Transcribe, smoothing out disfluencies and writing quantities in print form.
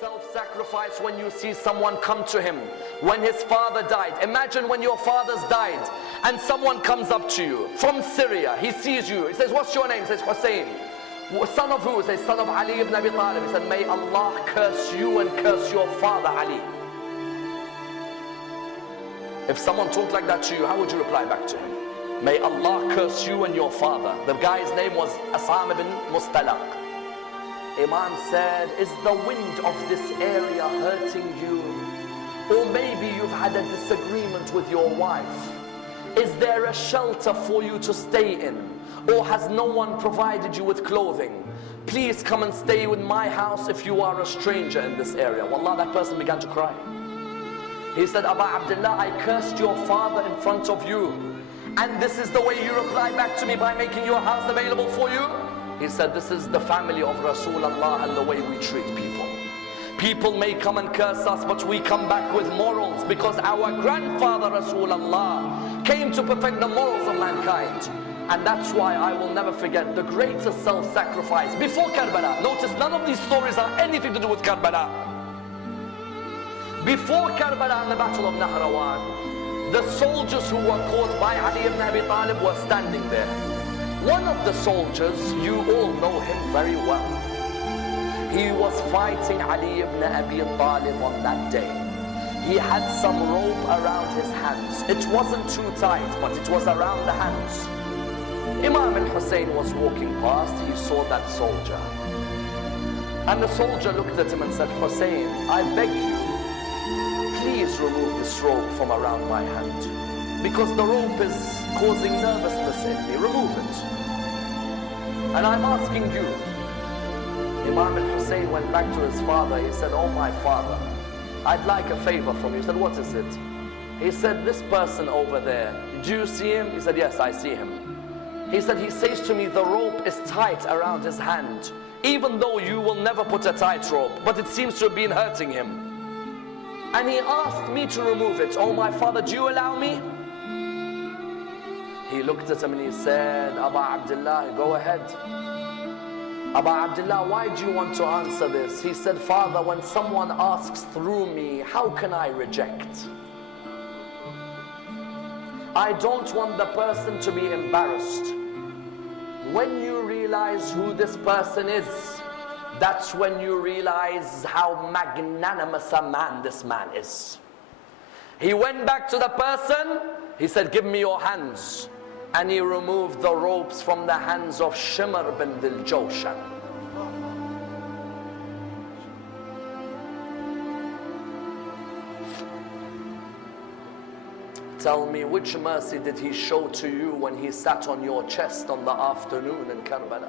self-sacrifice when you see someone come to him when his father died. Imagine when your father's died and someone comes up to you from Syria. He sees you. He says, what's your name? He says, Hussein. Son of who? He says, son of Ali ibn Abi Talib. He said, may Allah curse you and curse your father Ali. If someone talked like that to you, how would you reply back to him? May Allah curse you and your father. The guy's name was Asam ibn Mustalaq. Imam said, is the wind of this area hurting you? Or maybe you've had a disagreement with your wife. Is there a shelter for you to stay in? Or has no one provided you with clothing? Please come and stay in my house if you are a stranger in this area. Wallah, that person began to cry. He said, Aba Abdullah, I cursed your father in front of you. And this is the way you reply back to me by making your house available for you? He said, this is the family of Rasulullah and the way we treat people. People may come and curse us, but we come back with morals, because our grandfather Rasulullah came to perfect the morals of mankind. And that's why I will never forget the greatest self-sacrifice before Karbala. Notice none of these stories are anything to do with Karbala. Before Karbala and the battle of Nahrawan, the soldiers who were caught by Ali ibn Abi Talib were standing there. One of the soldiers, you all know him very well. He was fighting Ali ibn Abi Talib on that day. He had some rope around his hands. It wasn't too tight, but it was around the hands. Imam Hussain was walking past. He saw that soldier. And the soldier looked at him and said, Hussain, I beg you, please remove this rope from around my hand, because the rope is causing nervousness in me. Remove it. And I'm asking you. Imam al-Hussain went back to his father. He said, oh my father, I'd like a favor from you. He said, what is it? He said, this person over there, do you see him? He said, yes, I see him. He said, he says to me, the rope is tight around his hand, even though you will never put a tight rope, but it seems to have been hurting him. And he asked me to remove it. Oh my father, do you allow me? He looked at him and he said, Aba Abdullah, go ahead. Aba Abdullah, why do you want to answer this? He said, Father, when someone asks through me, how can I reject? I don't want the person to be embarrassed. When you realize who this person is, that's when you realize how magnanimous a man this man is. He went back to the person. He said, give me your hands. And he removed the ropes from the hands of Shimr bin Dil-Jawshan. Tell me, which mercy did he show to you when he sat on your chest on the afternoon in Karbala?